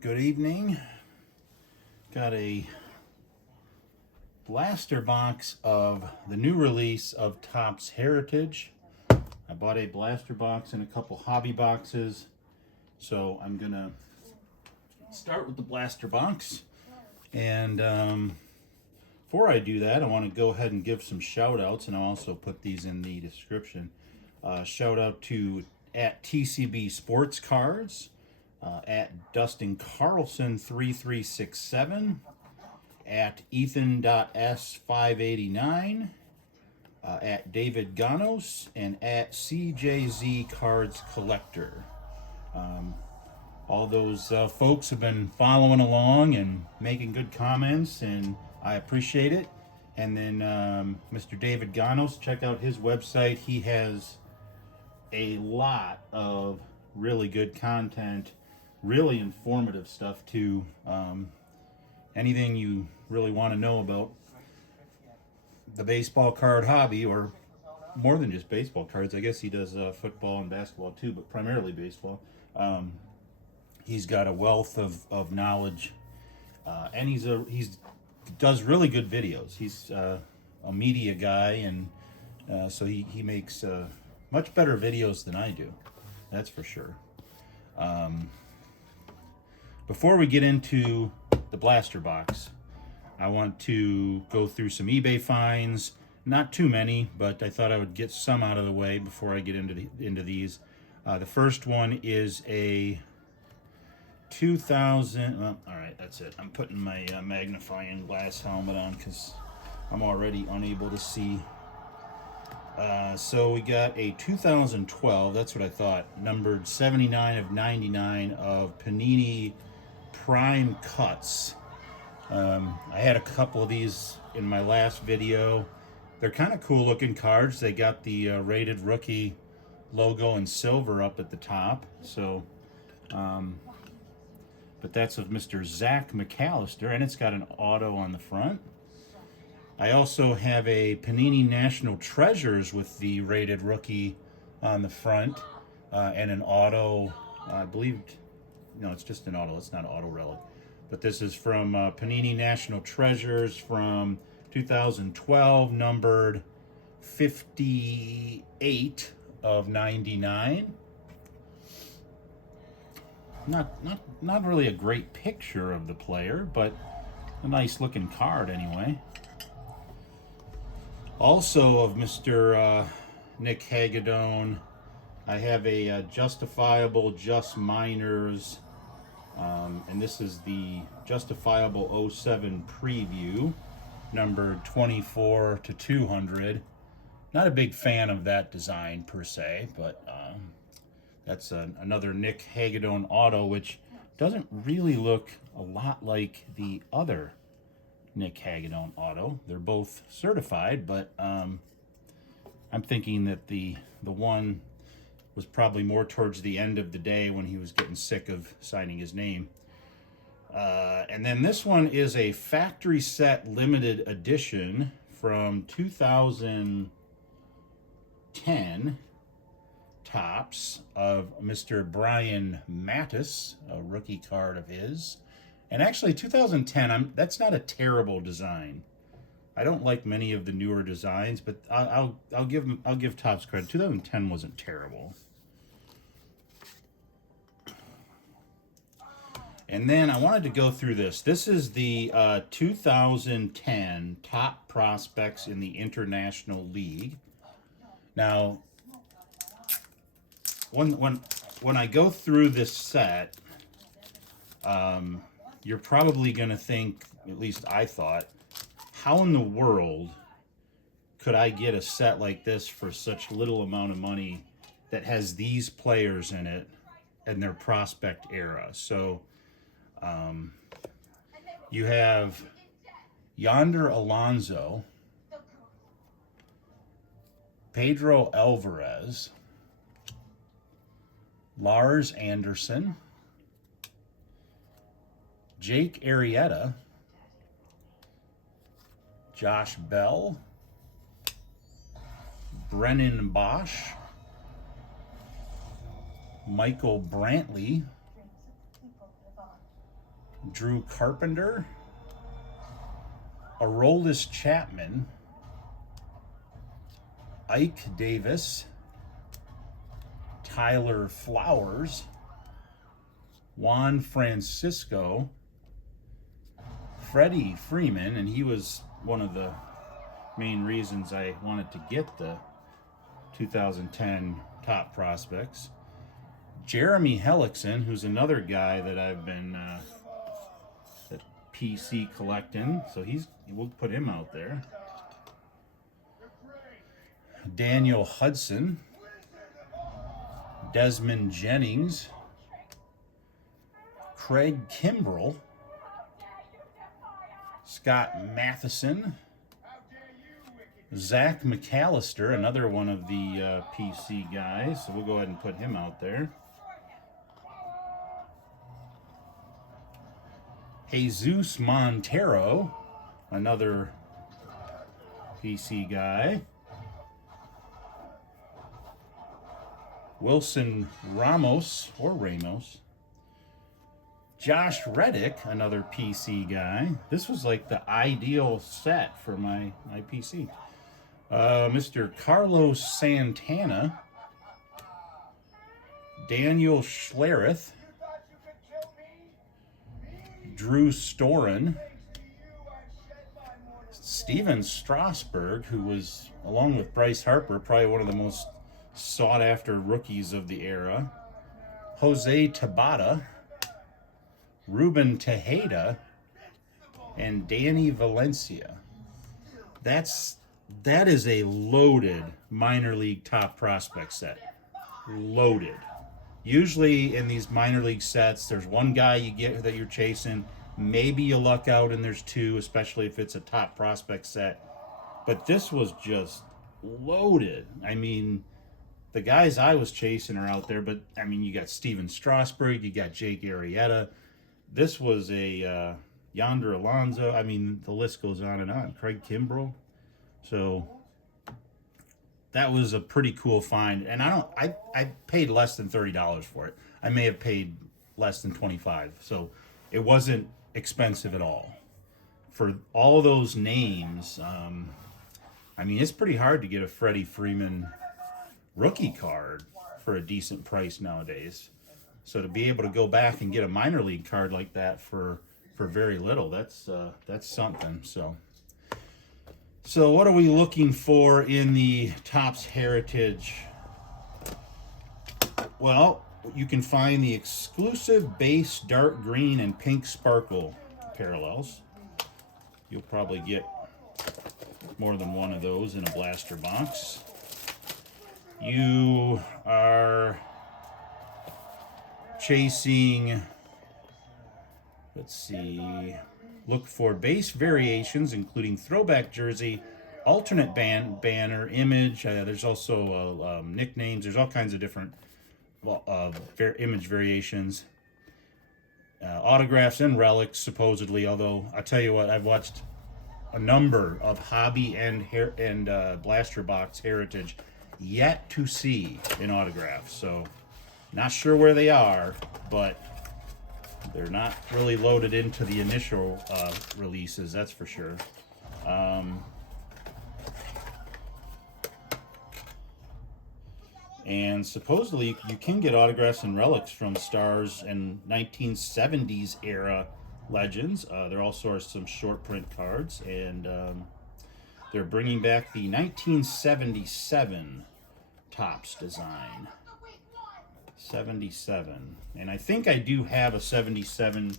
Good evening. Got a blaster box of the new release of Topps Heritage. I bought a blaster box and a couple hobby boxes, so I'm gonna start with the blaster box. And before I do that, I want to go ahead and give some shout outs, and I'll also put these in the description. Shout out to at TCB Sports Cards, at Dustin Carlson 3367, at Ethan.S589, at David Ganos, and at CJZ Cards Collector. All those folks have been following along and making good comments, and I appreciate it. And then Mr. David Ganos, check out his website. He has a lot of really good content, really informative stuff too. Anything you really want to know about the baseball card hobby, or more than just baseball cards. I guess he does football and basketball too, but primarily baseball. He's got a wealth of knowledge, and he's does really good videos. He's a media guy, and so he makes much better videos than I do. That's for sure. Before we get into the blaster box, I want to go through some eBay finds. Not too many, but I thought I would get some out of the way before I get into these. The first one is a 2000. Well, all right, that's it. I'm putting my magnifying glass helmet on because I'm already unable to see. So we got a 2012. That's what I thought. Numbered 79 of 99 of Panini Prime Cuts. I had a couple of these in my last video. They're kind of cool looking cards. They got the rated rookie logo in silver up at the top. So, but that's of Mr. Zach McAllister, and it's got an auto on the front. I also have a Panini National Treasures with the rated rookie on the front, and an auto, I believe, no, it's just an auto, it's not auto relic. But this is from Panini National Treasures from 2012, numbered 58 of 99. Not really a great picture of the player, but a nice looking card anyway. Also of Mr. Nick Hagedorn, I have a Justifiable Just Minors, and this is the Justifiable 07 preview, numbered 24 to 200. Not a big fan of that design per se, but that's another Nick Hagedorn auto, which doesn't really look a lot like the other Nick Hagedorn auto. They're both certified, but I'm thinking that the one was probably more towards the end of the day when he was getting sick of signing his name. And then this one is a factory set limited edition from 2010 Topps of Mr. Brian Mattis, a rookie card of his. And actually 2010, that's not a terrible design. I don't like many of the newer designs, but I'll give Topps credit. 2010 wasn't terrible. And then I wanted to go through this. This is the 2010 top prospects in the International League. Now, when I go through this set, you're probably going to think, at least I thought, how in the world could I get a set like this for such little amount of money that has these players in it and their prospect era? So you have Yonder Alonso, Pedro Alvarez, Lars Anderson, Jake Arrieta, Josh Bell, Brennan Bosch, Michael Brantley, Drew Carpenter, Aroldis Chapman, Ike Davis, Tyler Flowers, Juan Francisco, Freddie Freeman, and he was one of the main reasons I wanted to get the 2010 top prospects. Jeremy Hellickson, who's another guy that I've been that PC collecting, so we'll put him out there. Daniel Hudson, Desmond Jennings, Craig Kimbrell, Scott Matheson, Zach McAllister, another one of the PC guys, so we'll go ahead and put him out there. Jesus Montero, another PC guy. Wilson Ramos, or Ramos. Josh Reddick, another PC guy. This was like the ideal set for my PC. Mr. Carlos Santana. Daniel Schlereth. Drew Storen. Steven Strasburg, who was, along with Bryce Harper, probably one of the most sought-after rookies of the era. Jose Tabata, Ruben Tejeda, and Danny Valencia. That is a loaded minor league top prospect set. Loaded. Usually in these minor league sets, there's one guy you get that you're chasing. Maybe you luck out and there's two, especially if it's a top prospect set. But this was just loaded. I mean, the guys I was chasing are out there, but I mean, you got Steven Strasburg, you got Jake Arrieta. This was a Yonder Alonso. I mean, the list goes on and on. Craig Kimbrell. So that was a pretty cool find, and I paid less than $30 for it. I may have paid less than $25, so it wasn't expensive at all. For all those names, I mean, it's pretty hard to get a Freddie Freeman rookie card for a decent price nowadays. So to be able to go back and get a minor league card like that for very little, that's something. So what are we looking for in the Topps Heritage? Well, you can find the exclusive base dark green and pink sparkle parallels. You'll probably get more than one of those in a blaster box. You are chasing, let's see, look for base variations, including throwback jersey, alternate banner, image. There's also nicknames. There's all kinds of different image variations. Autographs and relics, supposedly. Although, I'll tell you what, I've watched a number of hobby and blaster box heritage yet to see in autographs. So, not sure where they are, but they're not really loaded into the initial releases, that's for sure. And supposedly you can get autographs and relics from stars and 1970s era legends. There also are some short print cards, and they're bringing back the 1977 Topps design. 77, and I think I do have a 77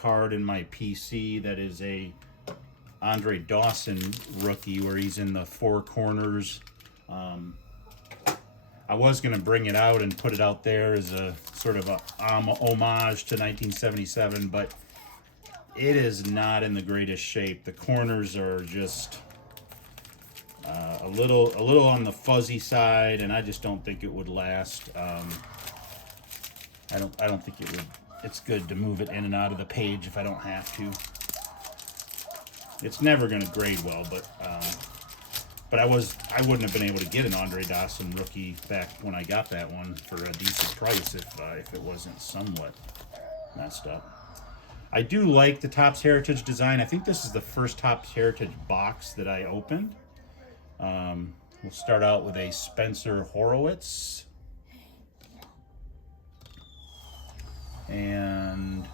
card in my PC that is a Andre Dawson rookie where he's in the four corners. I was going to bring it out and put it out there as a sort of a homage to 1977, but it is not in the greatest shape. The corners are just a little on the fuzzy side, and I just don't think it would last. I don't think it would. It's good to move it in and out of the page if I don't have to. It's never going to grade well, but I wouldn't have been able to get an Andre Dawson rookie back when I got that one for a decent price if it wasn't somewhat messed up. I do like the Topps Heritage design. I think this is the first Topps Heritage box that I opened. We'll start out with a Spencer Horowitz. And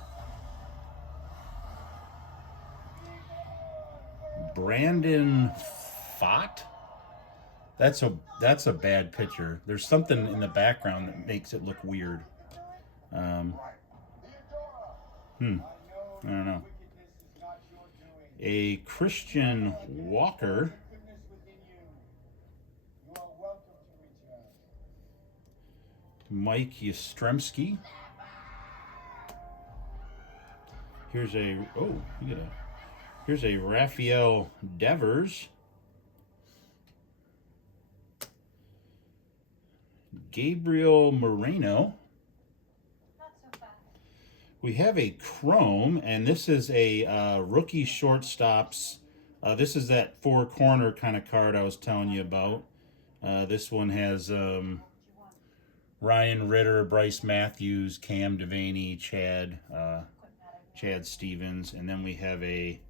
Brandon Pfaadt. That's a bad picture. There's something in the background that makes it look weird. I don't know. A Christian Walker. Mike Yastrzemski. Here's a here's a Rafael Devers. Gabriel Moreno. We have a Chrome, and this is a rookie shortstops. This is that four-corner kind of card I was telling you about. This one has Ryan Ritter, Bryce Matthews, Cam Devaney, Chad Stevens, and then we have a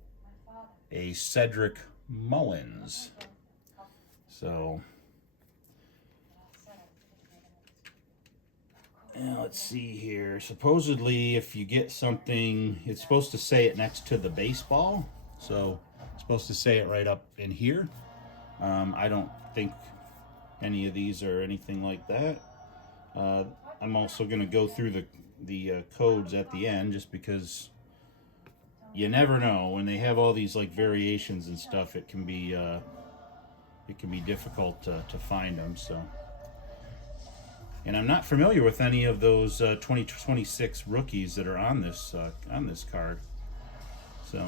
Cedric Mullins. So now let's see here. Supposedly, if you get something, it's supposed to say it next to the baseball. So it's supposed to say it right up in here. I don't think any of these are anything like that. I'm also going to go through the codes at the end, just because you never know when they have all these like variations and stuff. It can be difficult to find them. So, and I'm not familiar with any of those 2026 rookies that are on this card. So,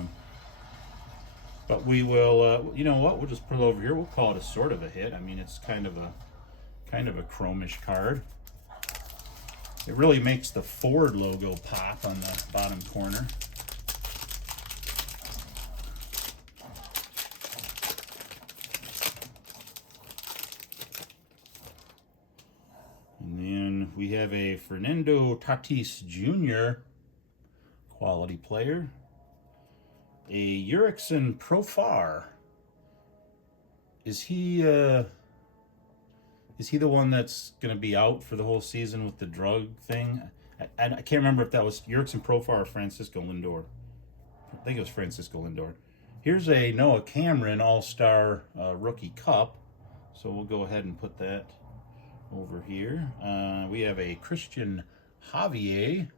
but we will. You know what? We'll just put it over here. We'll call it a sort of a hit. I mean, it's kind of a chromish card. It really makes the Ford logo pop on the bottom corner. And then we have a Fernando Tatis Jr. quality player. A Jurickson Profar. Is he the one that's going to be out for the whole season with the drug thing? I can't remember if that was Jurickson Profar or Francisco Lindor. I think it was Francisco Lindor. Here's a Noah Cameron All-Star Rookie Cup. So we'll go ahead and put that over here. We have a Christian Javier.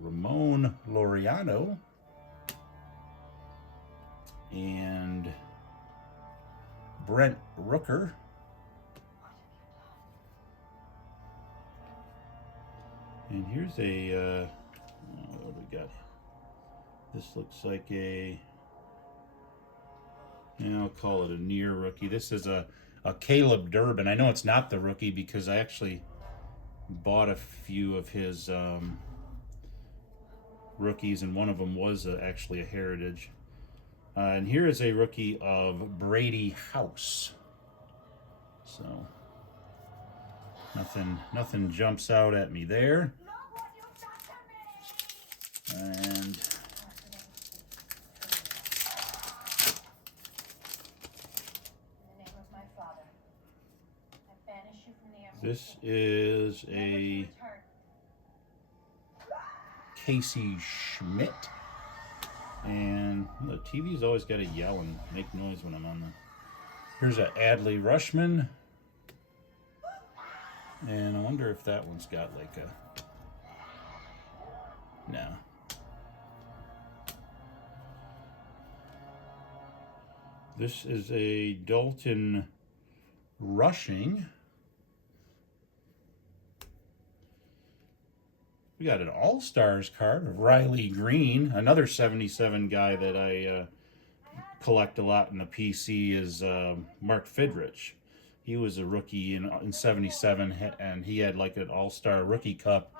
Ramon Laureano. And Brent Rooker. And here's a what do we got? This looks like a, I'll call it a near rookie. This is a Caleb Durbin. I know it's not the rookie because I actually bought a few of his rookies, and one of them was actually a Heritage. And here is a rookie of Brady House. So nothing jumps out at me there. And this is a Casey Schmidt. And the TV's always got to yell and make noise when I'm on the. Here's a Adley Rushman. And I wonder if that one's got like a. No. This is a Dalton Rushing. We got an All-Stars card of Riley Green, another 77 guy that I collect a lot in the PC is Mark Fidrich. He was a rookie in 77, and he had like an All-Star Rookie Cup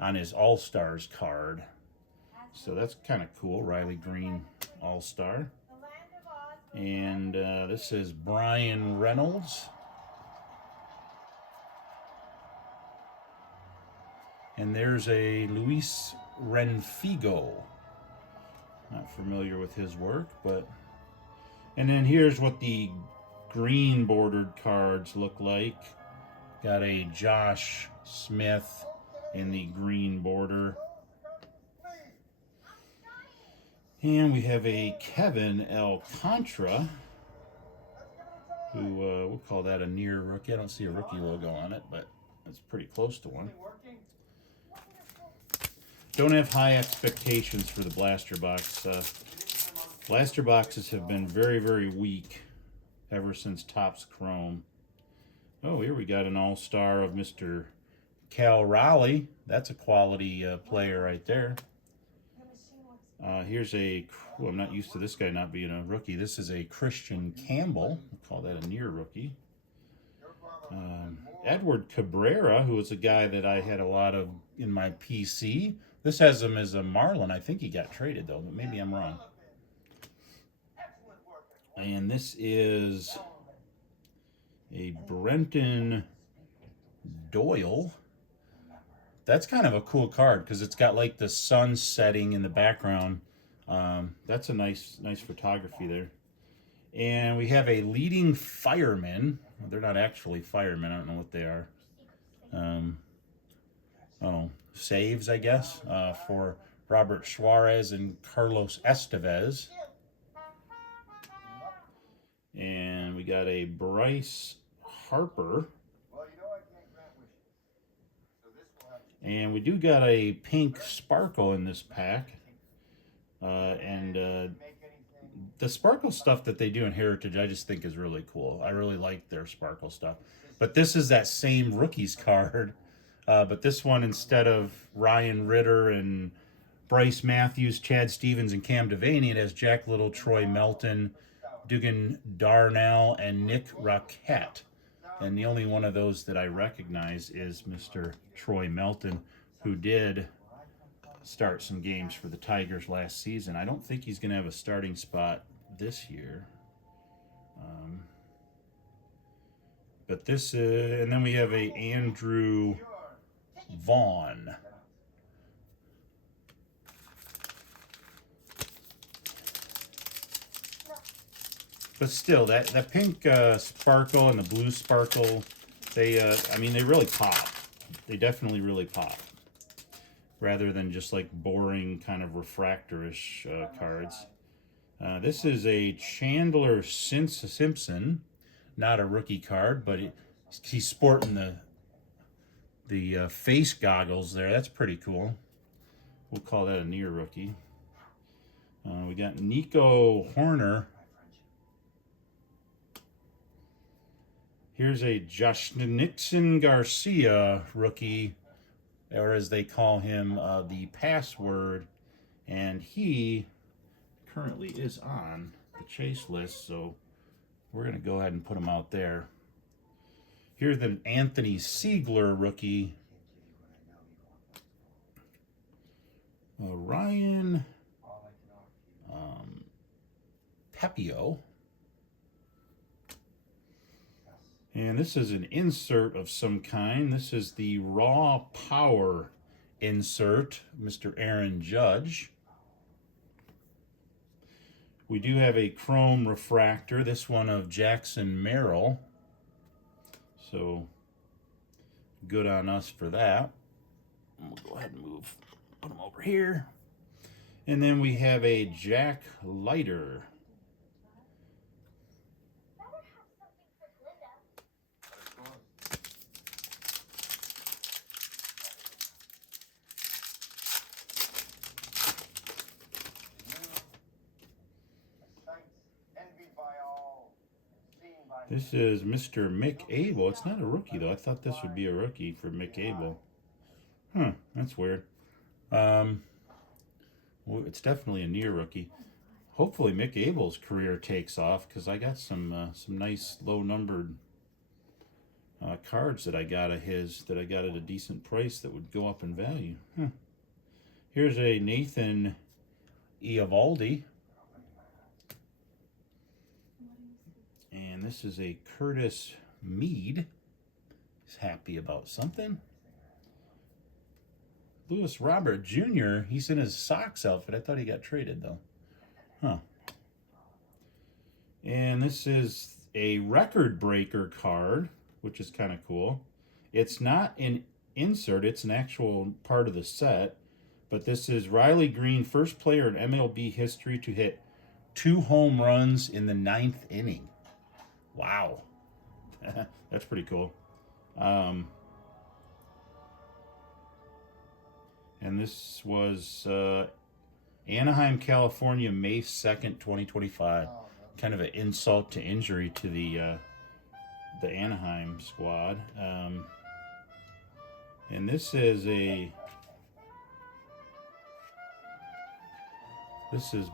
on his All-Stars card. So that's kind of cool, Riley Green All-Star. And this is Brian Reynolds. And there's a Luis Renfigo. Not familiar with his work, but... And then here's what the green bordered cards look like. Got a Josh Smith in the green border. And we have a Kevin Alcantara, who we'll call that a near rookie. I don't see a rookie logo on it, but it's pretty close to one. Don't have high expectations for the blaster box. Blaster boxes have been very, very weak ever since Topps Chrome. Oh, here we got an all-star of Mr. Cal Raleigh. That's a quality player right there. Here's a, oh, I'm not used to this guy not being a rookie. This is a Christian Campbell. We'll call that a near rookie. Edward Cabrera, who was a guy that I had a lot of in my PC. This has him as a Marlin. I think he got traded, though, but maybe I'm wrong. And this is a Brenton Doyle. That's kind of a cool card because it's got like the sun setting in the background. That's a nice photography there. And we have a leading fireman. They're not actually firemen. I don't know what they are. Saves, I guess, for Robert Suarez and Carlos Estevez. And we got a Bryce Harper. And we do got a pink sparkle in this pack. The sparkle stuff that they do in Heritage, I just think is really cool. I really like their sparkle stuff. But this is that same rookies card. But this one, instead of Ryan Ritter and Bryce Matthews, Chad Stevens, and Cam Devaney, it has Jack Little, Troy Melton, Dugan Darnell, and Nick Roquette. And the only one of those that I recognize is Mr. Troy Melton, who did start some games for the Tigers last season. I don't think he's going to have a starting spot this year. But this is, and then we have a Andrew Vaughn. But still, that pink sparkle and the blue sparkle, they really pop. They definitely really pop. Rather than just like boring kind of refractor-ish cards. This is a Chandler Simpson, not a rookie card, but he's sporting the face goggles there. That's pretty cool. We'll call that a near rookie. We got Nico Horner. Here's a Josh Nixon Garcia rookie, or as they call him, the password, and he currently is on the chase list, so we're going to go ahead and put him out there. Here's the Anthony Siegler rookie. Ryan Pepio. And this is an insert of some kind. This is the Raw Power insert, Mr. Aaron Judge. We do have a chrome refractor, this one of Jackson Merrill. So, good on us for that. And we'll go ahead and put them over here. And then we have a Jack Leiter. This is Mr. Mick Abel. It's not a rookie, though. I thought this would be a rookie for Mick Abel. Huh, that's weird. Well, it's definitely a near rookie. Hopefully Mick Abel's career takes off, because I got some nice low-numbered cards that I got of his that I got at a decent price that would go up in value. Huh. Here's a Nathan Eovaldi. And this is a Curtis Mead. He's happy about something. Lewis Robert Jr., he's in his Sox outfit. I thought he got traded, though. Huh. And this is a record breaker card, which is kind of cool. It's not an insert, it's an actual part of the set. But this is Riley Green, first player in MLB history to hit 2 home runs in the 9th inning. Wow. That's pretty cool. And this was Anaheim, California, May 2nd, 2025. Kind of an insult to injury to the Anaheim squad. And this is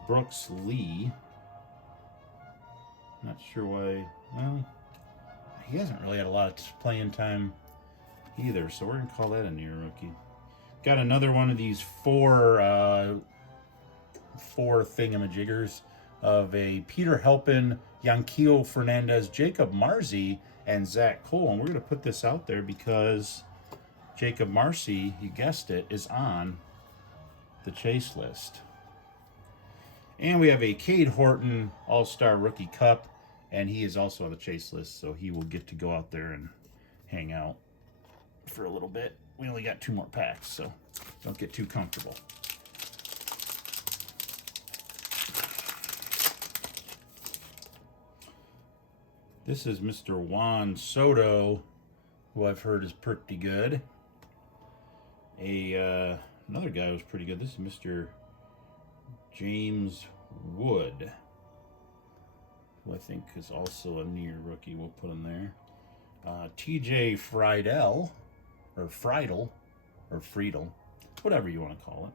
Brooks Lee. Not sure why. Well, he hasn't really had a lot of playing time either, so we're going to call that a near rookie. Got another one of these four thingamajiggers of a Peter Halpin, Yanquiel Fernandez, Jacob Marcy, and Zach Cole. And we're going to put this out there because Jacob Marcy, you guessed it, is on the chase list. And we have a Cade Horton All-Star Rookie Cup, and he is also on the chase list, so he will get to go out there and hang out for a little bit. We only got 2 more packs, so don't get too comfortable. This is Mr. Juan Soto, who I've heard is pretty good. Another guy who's pretty good. This is Mr. James Wood, who I think is also a near rookie. We'll put him there. TJ Friedel, or Friedel, or Friedel, whatever you want to call it.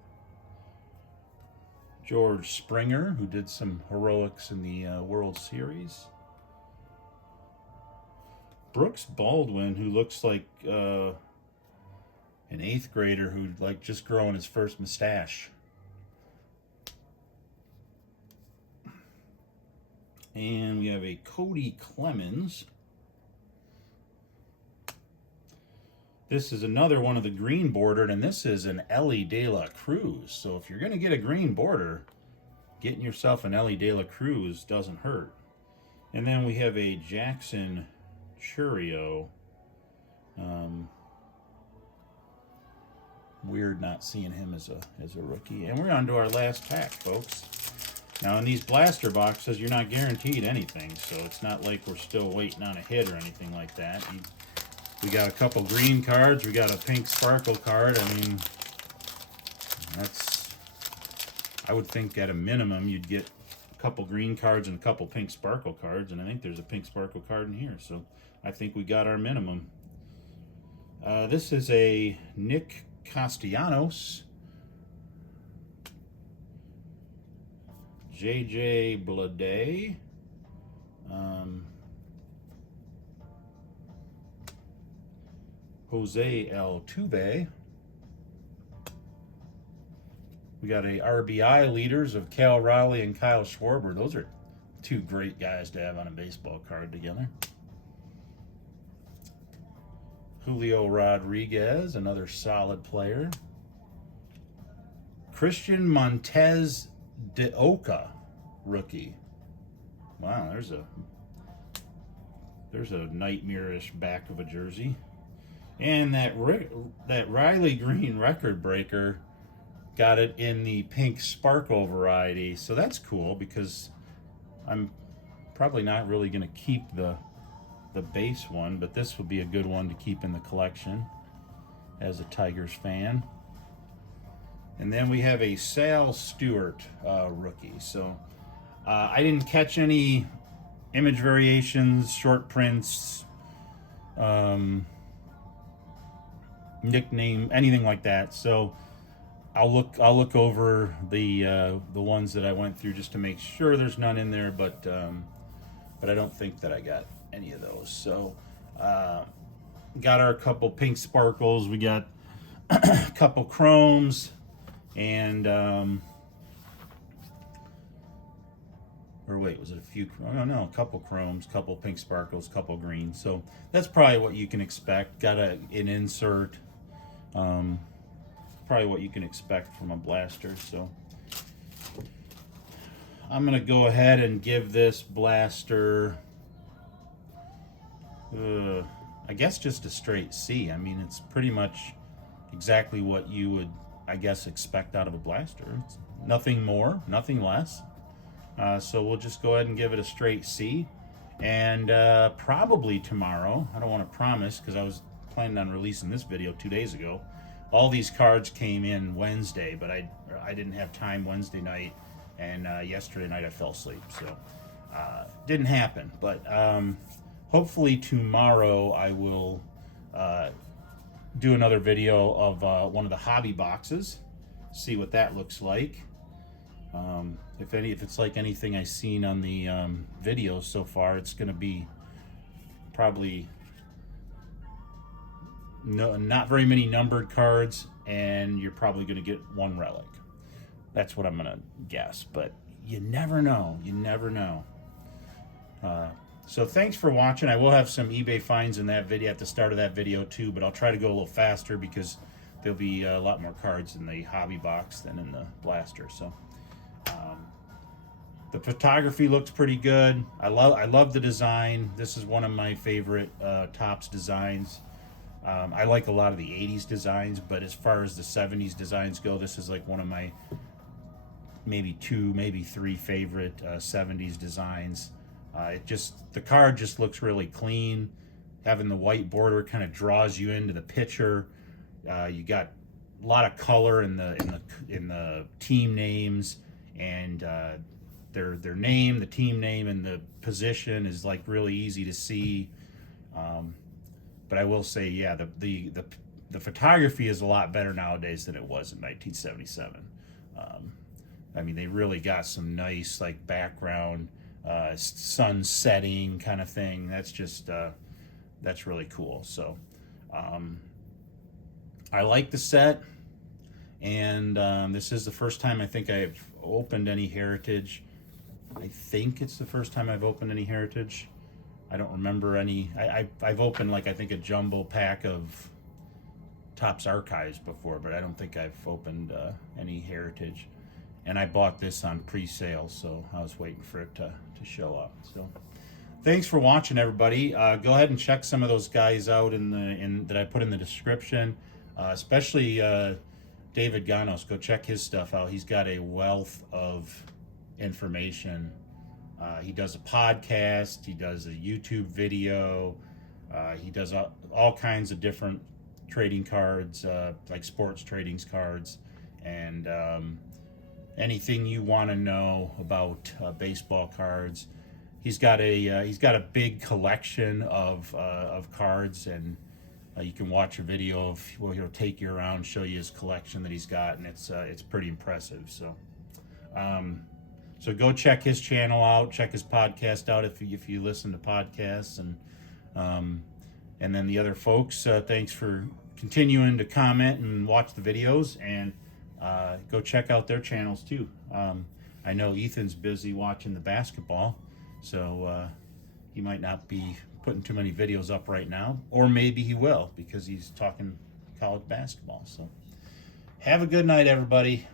George Springer, who did some heroics in the World Series. Brooks Baldwin, who looks like an 8th grader who like just growing his first mustache. And we have a Cody Clemens. This is another one of the green bordered, and this is an Ellie De La Cruz. So if you're going to get a green border, getting yourself an Ellie De La Cruz doesn't hurt. And then we have a Jackson Churio. Weird not seeing him as a rookie. And we're on to our last pack, folks. Now, in these blaster boxes, you're not guaranteed anything, so it's not like we're still waiting on a hit or anything like that. We got a couple green cards. We got a pink sparkle card. I mean, I would think at a minimum you'd get a couple green cards and a couple pink sparkle cards, and I think there's a pink sparkle card in here, so I think we got our minimum. This is a Nick Castellanos. JJ Bleday. Jose Altuve. We got a RBI leaders of Cal Raleigh and Kyle Schwarber. Those are 2 great guys to have on a baseball card together. Julio Rodriguez, another solid player. Christian Montez de Oca, rookie. Wow, there's a nightmarish back of a jersey. And that Riley Green record breaker got it in the pink sparkle variety. So that's cool because I'm probably not really going to keep the base one, but this would be a good one to keep in the collection as a Tigers fan. And then we have a Sal Stewart rookie. So I didn't catch any image variations, short prints, nickname, anything like that. So I'll look over the ones that I went through just to make sure there's none in there, but I don't think that I got any of those. So got our couple pink sparkles. We got a couple chromes. And or wait, was it a few? Oh no, a couple chromes, couple pink sparkles, couple greens. So that's probably what you can expect. Got an insert, probably what you can expect from a blaster. So I'm gonna go ahead and give this blaster, I guess, just a straight C. I mean, it's pretty much exactly what you would, I guess, expect out of a blaster. It's nothing more, nothing less. So we'll just go ahead and give it a straight C. And probably tomorrow, I don't want to promise because I was planning on releasing this video 2 days ago. All these cards came in Wednesday, but I didn't have time Wednesday night, and yesterday night I fell asleep, so didn't happen. But hopefully tomorrow I will do another video of one of the hobby boxes, see what that looks like. If it's like anything I've seen on the videos so far, it's going to be probably not very many numbered cards, and you're probably going to get one relic. That's what I'm going to guess, but you never know. You never know. So thanks for watching. I will have some eBay finds in that video at the start of that video too, but I'll try to go a little faster because there'll be a lot more cards in the hobby box than in the blaster. So the photography looks pretty good. I love the design. This is one of my favorite Topps designs. I like a lot of the 80s designs, but as far as the 70s designs go, this is like one of my maybe 2, maybe 3 favorite 70s designs. The card just looks really clean. Having the white border kind of draws you into the picture. You got a lot of color in the team names, and their name, the team name, and the position is like really easy to see. But I will say, yeah, the photography is a lot better nowadays than it was in 1977. I mean, they really got some nice like background, sun setting kind of thing. That's just that's really cool. So I like the set, and this is the first time I think I've opened any Heritage. I think it's the first time I've opened any Heritage. I don't remember any. I've opened like I think a jumbo pack of Topps Archives before, but I don't think I've opened any Heritage. And I bought this on pre-sale, so I was waiting for it to show up. So thanks for watching, everybody. Go ahead and check some of those guys out that I put in the description, especially David Ganos. Go check his stuff out. He's got a wealth of information. He does a podcast, he does a YouTube video, he does all kinds of different trading cards, like sports trading cards, and anything you want to know about baseball cards. He's got a big collection of cards, and you can watch a video of, well, he'll take you around, show you his collection that he's got, and it's pretty impressive. So so go check his channel out, check his podcast out if you listen to podcasts, and then the other folks, thanks for continuing to comment and watch the videos, and go check out their channels too. I know Ethan's busy watching the basketball, so he might not be putting too many videos up right now, or maybe he will because he's talking college basketball. So have a good night, everybody.